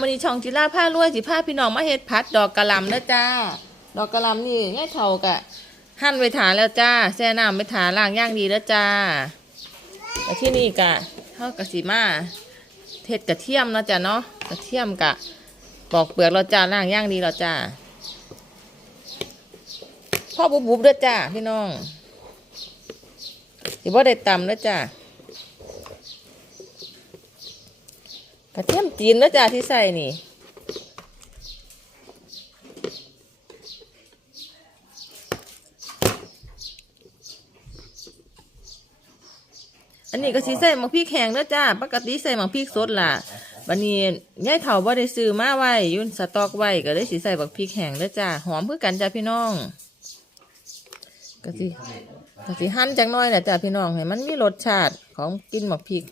มันนี้ช่องจิราผ้ารวยสิผ้าพี่น้องมาเฮ็ดพัดดอกกะลำนะจ้า ดอกกะลำนี่ง่ายเท่ากะหั่นไว้ถาแล้วจ้าแช่น้ำไว้ถาล้างย่างดีแล้วจ้าแล้วที่นี่กะเท่ากับสีมาเทศกระเทียมนะจ้าเนาะกระเทียมกะปอกเปลือกเราจ้าล้างย่างดีเราจ้าพ่อบุบบุบเด้อจ้าพี่น้องสิบ่ได้ตำเด้อจ้า กระเทียมจีนนะจ๊ะที่ใส่นี่อันนี้ก็สิใส่หมักพริกแห้งนะจ้า ปกติใส่หมักพริกสดล่ะวันนี้ยายเฒ่าบ่ได้ซื้อมาไว้ยุ่นสต็อกไว้ก็เลยสิใส่หมักพริกแห้งนะจ้า หอมเพื่อกันจ้าพี่น้อง ก็สิก็สิหั่นจังน้อยแหละจ้าพี่น้องให้มันมีรสชาติของกินหมักพริก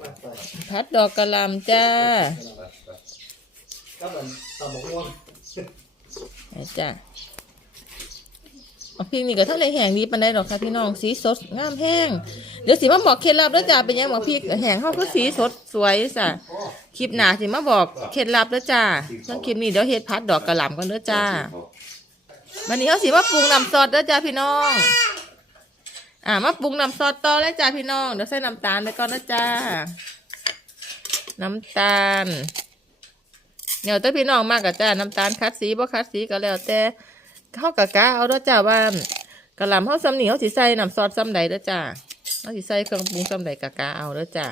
พอเล่นไว้พัดดอกกระหลำจ้าก็เหมือนตำบกม่วงนี่จ้าเอาพริกนี่ก็เท่าไรแห้งดีปันไดหรอกค่ะพี่น้องสีสดงามแห้งเดี๋ยวสิมาบอกเคล็ดลับแล้วจ้าเป็นยังบอกพริกแห้งเขาก็สีสดสวยจ้ะคลิปหน้าสิมาบอกเคล็ดลับแล้วจ้าต้องคลิปนี้เดี๋ยวเฮ็ดพัดดอกกระหล่ำกันเด้อจ้าวันนี้เขาสิมาปรุงน้ำซอสเด้อจ้าพี่น้อง อ่ามาปรุงน้ำซอสต่อเลยจ้าพี่น้อง เดี๋ยวใส่น้ำตาลไปก่อนนะจ้า น้ำตาลเดี๋ยวถ้าพี่น้องมากกับจ้า น้ำตาลคัดสีบ่คัดสีก็แล้วแต่เข้ากะกะเอาเด้อจ้าว่ากะหล่ำเฮาซ้ำนี่เฮาสิใส่น้ำซอสซ้ำใดเด้อจ้าเฮาสิใส่เครื่องปรุงซ้ำใดกะกะเอาเด้อจ้า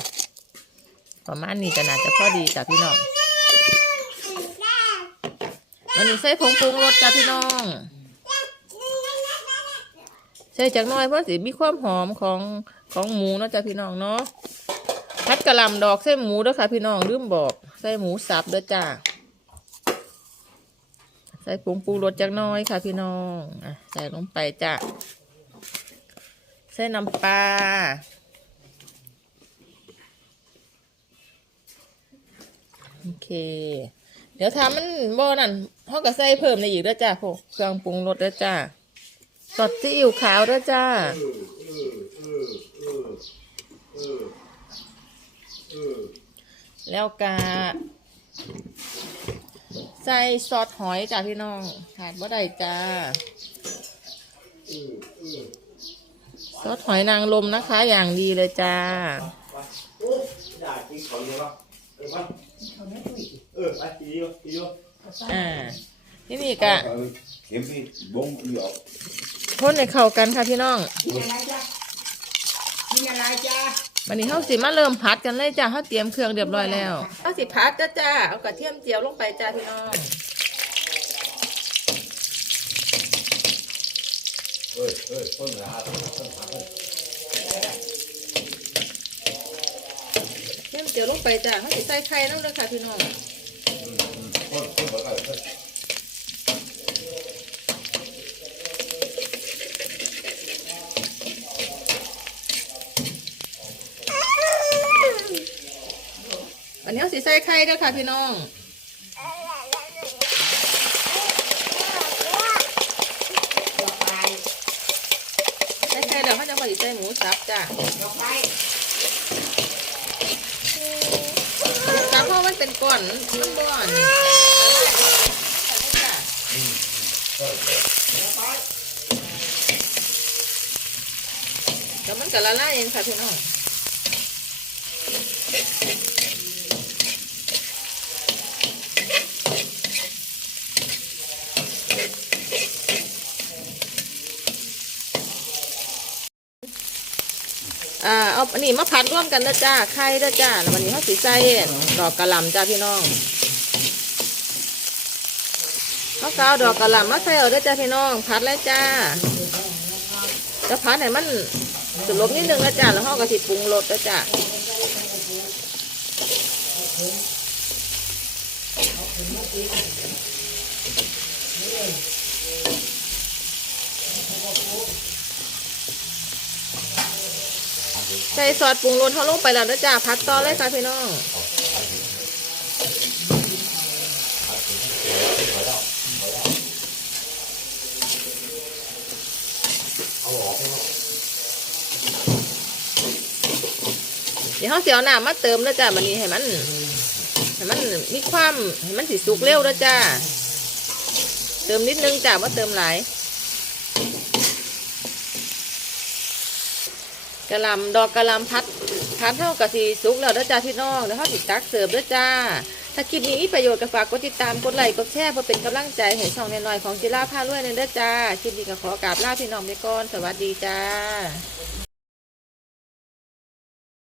ประมาณนี้ก็น่าจะพอดีจ้าพี่น้องวันนี้ใส่ผงปรุงรสจ้าพี่น้อง ใส่จากน้อยเพราะสิมีความหอมของของหมูเนาะจ้าพี่น้องเนาะพัดกระลำดอกใส่หมูด้อค่ะพี่น้องลืมบอกใส่หมูสับด้อจ้าใส่ผงปรุงรสจักน้อยค่ะพี่น้องอะใส่ลงไปจ้ะใส่น้ำปลาโอเค เดี๋ยวทำมันบ่นั่นเขาก็ใส่เพิ่มในอีกด้อจ้าพวกเครื่องปรุงรสด้อจ้า สดซีอิ๊วขาวเด้อจ้า แล้วก็ใส่ซอสหอยจ้าพี่น้องขาดบ่ได้จ้า ซอสหอยนางรมนะคะ อย่างดีเลยจ้าอยากกินของเยอะปะเออมันเออไปดีอยู่ดีอยู่อ่าที่นี่ก็เข็มที่บงเหลือ พ่นในเข้ากันค่ะพี่น้องกินอะไรจ้ะกินอะไรจ้ะวันนี้เขาสิมาเริ่มผัดกันเลยจ้าเขาเตรียมเครื่องเรียบร้อยแล้วเขาสิผัดจ้าจ้าเอากระเทียมเจียวลงไปจ้าพี่น้องเอ้ยเอ้ยต้นละต้นต้นหาต้นเทียมเจียวลงไปจ้าเขาสิใส่ไข่น้ำเลยค่ะพี่น้อง ต้นต้นอะไรต้น วันนี้เขา สิใส่ไข่ด้วยค่ะพี่น้องไม้ใส่ไข่แล้วเขาจะพอดีใส่หมูสับจ้าดอกไม้สับเพราะมันเป็นก้อนมันบ้อนดอกไม้แต่มันก็ละลายเองค่ะพี่น้อง อ่าเอาอันนี้มาผัดร่วมกันนะจ้าไข่นะจ้าแล้ววันนี้เขาสีใส่ดอกกระหล่ำจ้าพี่น้องเขาก็เอาดอกกระหล่ำมาใส่เอาด้วยจ้าพี่น้อง ผัดเลยจ้าจะพัดให้มันสุดลบนิดนึงนะจ๊ะแล้วห้องกะทิปรุงรสนะจ๊ะ ใส่ซอสปรุงรสเขาลงไปแล้วนะจ๊ะพัดต่อเลยค่ะพี่น้องอเดี๋ยวเขาเสียวน้ำมาเติมแล้วจ้ามันนี้ให้มันให้มันมีความให้มันสิสุกเร็วแล้วจ้าเติมนิดนึงจ้าว่าเติมหลาย กะลำดอกกะลำพัดพัดเท่ากับสีสุกแล้วเดจ้าพี่น้องแล้วเขาติดตักเสิร์ฟเด้อจ้า ถ้าคลิปนี้มีประโยชน์ก็ฝากกดติดตามกดไลค์กดแชร์เพื่อเป็นกำลังใจให้ช่องน้อยๆของจิราพาด้วยเด้อจ้าคลิปนี้ก็ขอกราบลาพี่น้องไปก่อนสวัสดีจ้า